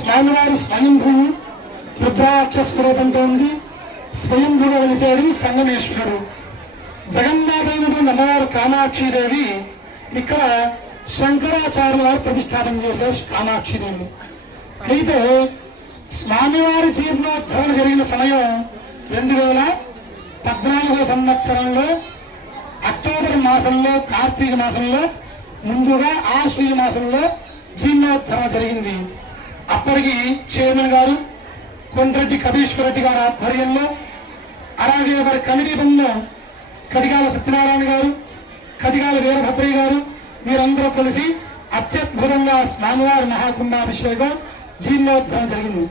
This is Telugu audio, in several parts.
స్వామివారి స్వయంభూమి రుద్రాక్ష స్వరూపంతో ఉంది. స్వయంభూగా వెలిసాడు సంగమేశ్వరుడు. జగన్నాథైనటువంటి అమ్మవారు కామాక్షిదేవి ఇక్కడ శంకరాచార్యుల వారు ప్రతిష్టాపన చేశారు కామాక్షిదేవి. అయితే స్వామివారి జీర్ణోద్ధరణ జరిగిన సమయం 2014 సంవత్సరంలో అక్టోబర్ మాసంలో కార్తీక మాసంలో ముందుగా ఆశ్వీజ మాసంలో జీర్ణోద్ధరణ జరిగింది. అప్పటికి చైర్మన్ గారు కొండ్రెడ్డి కబీశ్వర రెడ్డి గారి ఆధ్వర్యంలో, అలాగే వారి కమిటీ బృందం కదిగాల సత్యనారాయణ గారు, కదిగాల వీరభద్రయ్య గారు వీరందరూ కలిసి అత్యద్భుతంగా స్వామివారి మహాకుంభాభిషేకం జీర్ణోద్ధరణ జరిగింది.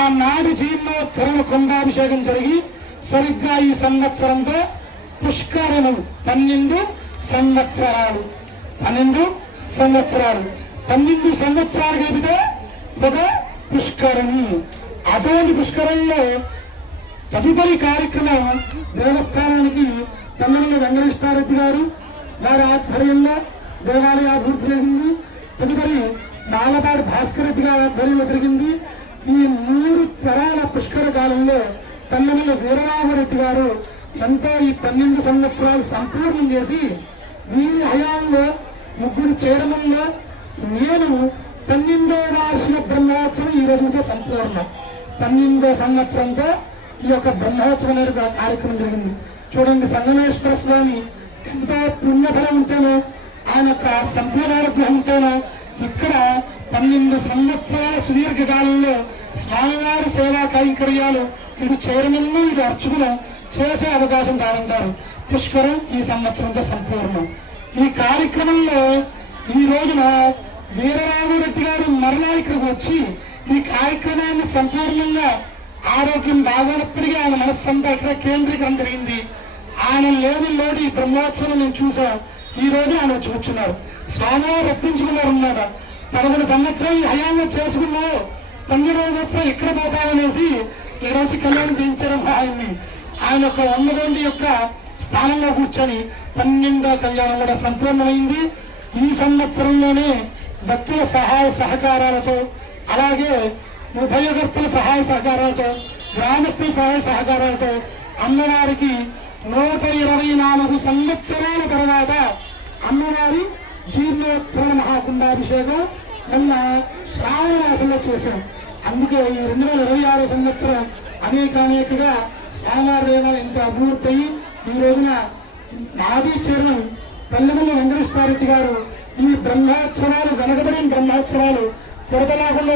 ఆనాడు జీర్ణోద్ధరణ కుంభాభిషేకం జరిగి సరిగ్గా ఈ సంవత్సరంతో పుష్కరము 12 సంవత్సరాలు 12 సంవత్సరాలు కలిపితే ఒక పుష్కరము. అటువంటి పుష్కరంలో తదుపరి కార్యక్రమం దేవస్థానానికి తమిళ వెంకటేశ్వరరెడ్డి గారు వారి ఆధ్వర్యంలో దేవాలయ అభివృద్ధి జరిగింది. తదుపరి నాలపాటి భాస్కర్ రెడ్డి గారి ఆధ్వర్యంలో జరిగింది. ఈ 3 తరాల పుష్కర కాలంలో తమిళ వీరరామరెడ్డి గారు ఎంతో ఈ 12 సంవత్సరాలు సంపూర్ణం చేసి వీరి హయాంలో 3 చైర్మన్లో నేను 12వ వార్షిక బ్రహ్మోత్సవం ఈ రోజుతో సంపూర్ణం. 12వ సంవత్సరంతో ఈ యొక్క బ్రహ్మోత్సవం అనేది కార్యక్రమం జరిగింది. చూడండి, సంగమేశ్వర స్వామి ఎంతో పుణ్యఫలం ఉంటేనో ఆయన యొక్క సంపూర్ణానుగ్రహం ఉంటేనో ఇక్కడ 12 సంవత్సరాల సుదీర్ఘకాలంలో స్వామివారి సేవా కైంకర్యాలు ఇటు చైర్మన్లు ఇటు అర్చకులు చేసే అవకాశం రాదంటారు. పుష్కరం ఈ సంవత్సరంతో సంపూర్ణం. ఈ కార్యక్రమంలో ఈ రోజున వీరరాఘవరెడ్డి గారు మరలా ఇక్కడికి వచ్చి ఈ కార్యక్రమాన్ని సంపూర్ణంగా ఆరోగ్యం బాగోనప్పటికీ ఆయన మనస్సంతా ఇక్కడ కేంద్రీకరణ జరిగింది. ఆయన లేని బ్రహ్మోత్సవం నేను చూసా. ఈ రోజు ఆయన వచ్చి కూర్చున్నారు. స్వామివారు రప్పించుకున్నారు అన్నమాట. 11 సంవత్సరాలు ఈ హయాంగా చేసుకున్నావు, 12వ సంవత్సరం ఎక్కడ పోతామనేసి ఈ రోజు కళ్యాణం చేయించారమ్మా ఆయన్ని. ఆయన యొక్క 100 యొక్క స్థానంలో కూర్చొని 12వ కళ్యాణం కూడా సంపూర్ణమైంది. ఈ సంవత్సరంలోనే భక్తుల సహాయ సహకారాలతో, అలాగే ఉభయకర్తల సహాయ సహకారాలతో, గ్రామస్తుల సహాయ సహకారాలతో అమ్మవారికి 124 సంవత్సరాల తర్వాత అమ్మవారి జీర్ణోత్తర మహాకుంభాభిషేకం మొన్న శ్రావణ మాసంలో చేశాం. అందుకే ఈ 2026 సంవత్సరం అనేకగా స్వామివారి దేవాలయం ఎంతో అభివృద్ధి అయ్యి ఈ రోజున మాజీ చైర్మన్ పల్లెమల్లి వెంకటేశ్వరరెడ్డి గారు ఈ బ్రహ్మోత్సవాలు వెనకబడిన బ్రహ్మోత్సవాలు కొరత లేకుండా